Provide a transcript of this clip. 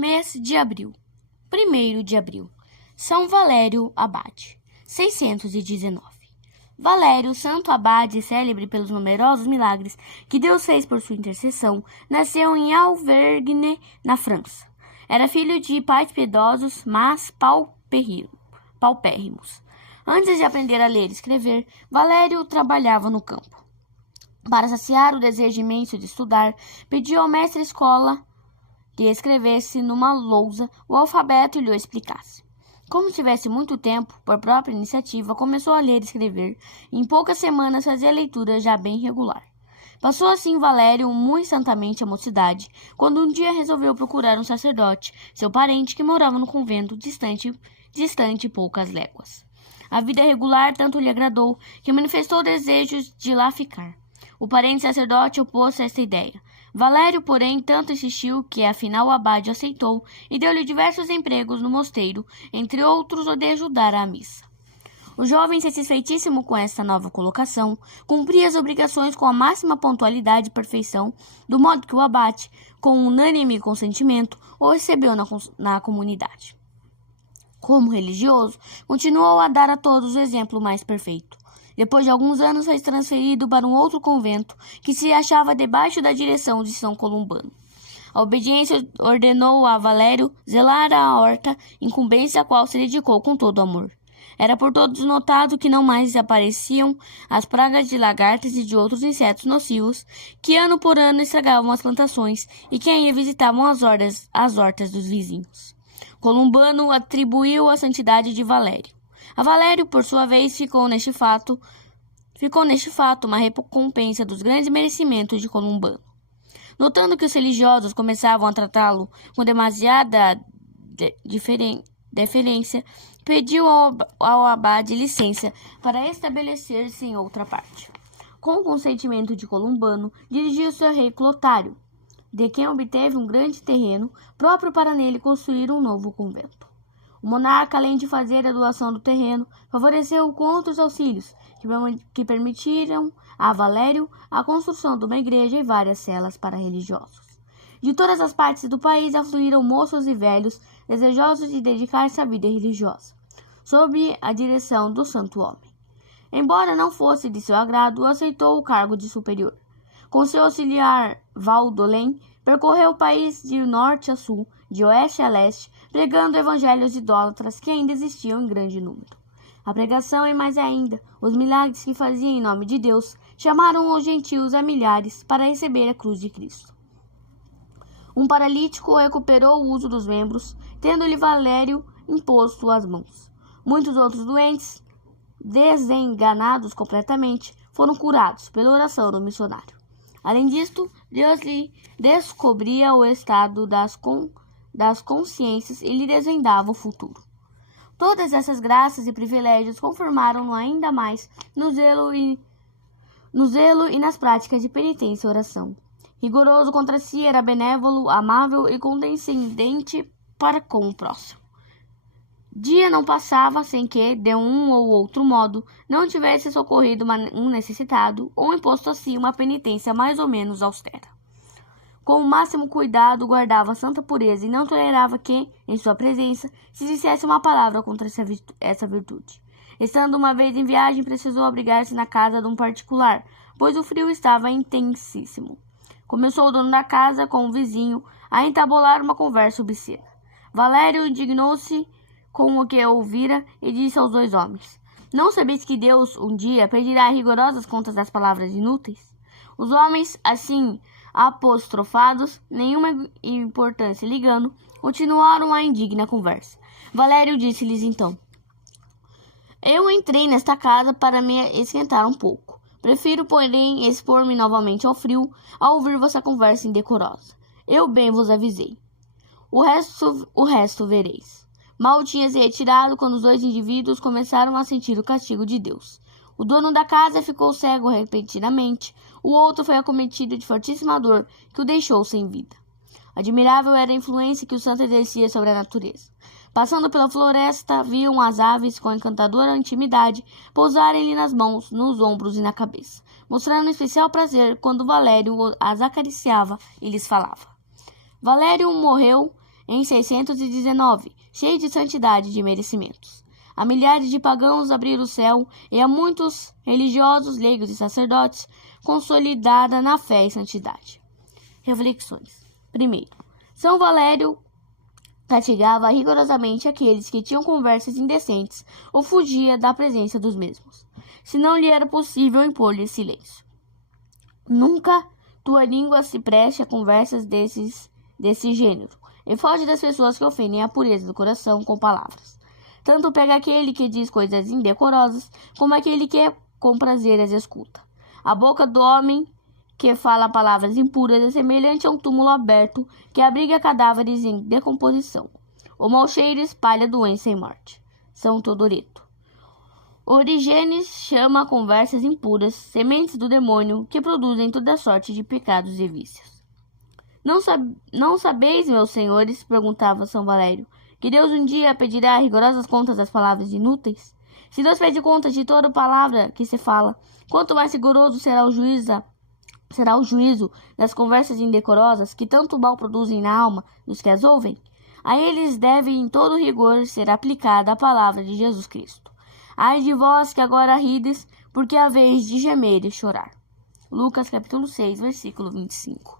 Mês de abril. 1º de abril. São Valério Abade. 619. Valério, santo abade, célebre pelos numerosos milagres que Deus fez por sua intercessão, nasceu em Auvergne, na França. Era filho de pais piedosos, mas paupérrimos. Antes de aprender a ler e escrever, Valério trabalhava no campo. Para saciar o desejo imenso de estudar, pediu ao mestre escola que escrevesse numa lousa o alfabeto e lhe o explicasse. Como tivesse muito tempo, por própria iniciativa, começou a ler e escrever, e em poucas semanas fazia a leitura já bem regular. Passou assim Valério muito santamente a mocidade, quando um dia resolveu procurar um sacerdote, seu parente, que morava no convento distante poucas léguas. A vida regular tanto lhe agradou, que manifestou desejos de lá ficar. O parente sacerdote opôs-se a esta ideia. Valério, porém, tanto insistiu que, afinal, o abade aceitou e deu-lhe diversos empregos no mosteiro, entre outros o de ajudar à missa. O jovem, satisfeitíssimo com esta nova colocação, cumpria as obrigações com a máxima pontualidade e perfeição, do modo que o abade, com unânime consentimento, o recebeu na comunidade. Como religioso, continuou a dar a todos o exemplo mais perfeito. Depois de alguns anos, foi transferido para um outro convento, que se achava debaixo da direção de São Columbano. A obediência ordenou a Valério zelar a horta, incumbência a qual se dedicou com todo amor. Era por todos notado que não mais apareciam as pragas de lagartas e de outros insetos nocivos, que ano por ano estragavam as plantações e que ainda visitavam as hortas dos vizinhos. Columbano atribuiu a santidade de Valério. A Valério, por sua vez, ficou neste fato uma recompensa dos grandes merecimentos de Columbano. Notando que os religiosos começavam a tratá-lo com demasiada deferência, pediu ao abade licença para estabelecer-se em outra parte. Com o consentimento de Columbano, dirigiu-se ao rei Clotário, de quem obteve um grande terreno próprio para nele construir um novo convento. O monarca, além de fazer a doação do terreno, favoreceu com outros auxílios, que permitiram a Valério a construção de uma igreja e várias celas para religiosos. De todas as partes do país afluíram moços e velhos, desejosos de dedicar-se à vida religiosa, sob a direção do santo homem. Embora não fosse de seu agrado, aceitou o cargo de superior. Com seu auxiliar Valdolém, percorreu o país de norte a sul, de oeste a leste, pregando evangelhos idólatras que ainda existiam em grande número. A pregação e mais ainda, os milagres que fazia em nome de Deus, chamaram os gentios a milhares para receber a cruz de Cristo. Um paralítico recuperou o uso dos membros, tendo-lhe Valério imposto as mãos. Muitos outros doentes, desenganados completamente, foram curados pela oração do missionário. Além disto, Deus lhe descobria o estado das consciências e lhe desvendava o futuro. Todas essas graças e privilégios conformaram-no ainda mais no zelo e nas práticas de penitência e oração. Rigoroso contra si, era benévolo, amável e condescendente para com o próximo. Dia não passava sem que, de um ou outro modo, não tivesse socorrido um necessitado ou imposto a si uma penitência mais ou menos austera. Com o máximo cuidado, guardava santa pureza e não tolerava que, em sua presença, se dissesse uma palavra contra essa virtude. Estando uma vez em viagem, precisou abrigar-se na casa de um particular, pois o frio estava intensíssimo. Começou o dono da casa, com o vizinho, a entabolar uma conversa obscena. Valério indignou-se com o que ouvira e disse aos dois homens: Não sabeis que Deus, um dia, pedirá rigorosas contas das palavras inúteis? Os homens, assim apostrofados, nenhuma importância ligando, continuaram a indigna conversa. Valério disse-lhes então: Eu entrei nesta casa para me esquentar um pouco. Prefiro, porém, expor-me novamente ao frio, a ouvir vossa conversa indecorosa. Eu bem vos avisei. O resto vereis. Mal tinha se retirado quando os dois indivíduos começaram a sentir o castigo de Deus. O dono da casa ficou cego repentinamente, o outro foi acometido de fortíssima dor que o deixou sem vida. Admirável era a influência que o santo exercia sobre a natureza. Passando pela floresta, viam as aves com encantadora intimidade pousarem-lhe nas mãos, nos ombros e na cabeça, mostrando especial prazer quando Valério as acariciava e lhes falava. Valério morreu em 619, cheio de santidade e de merecimentos. A milhares de pagãos abriram o céu e a muitos religiosos, leigos e sacerdotes consolidada na fé e santidade. Reflexões. Primeiro, São Valério castigava rigorosamente aqueles que tinham conversas indecentes ou fugia da presença dos mesmos, se não lhe era possível impor-lhe silêncio. Nunca tua língua se preste a conversas desse gênero, e foge das pessoas que ofendem a pureza do coração com palavras. Tanto pega aquele que diz coisas indecorosas, como aquele que com prazer as escuta. A boca do homem que fala palavras impuras é semelhante a um túmulo aberto que abriga cadáveres em decomposição. O mau cheiro espalha doença e morte. São Teodoreto. Orígenes chama conversas impuras sementes do demônio que produzem toda sorte de pecados e vícios. Não sabeis, meus senhores, perguntava São Valério, que Deus um dia pedirá rigorosas contas das palavras inúteis? Se Deus pede contas de toda palavra que se fala, quanto mais rigoroso será o juízo das conversas indecorosas que tanto mal produzem na alma dos que as ouvem? A eles deve em todo rigor ser aplicada a palavra de Jesus Cristo. Ai de vós que agora rides, porque é a vez de gemer e chorar. Lucas capítulo 6, versículo 25.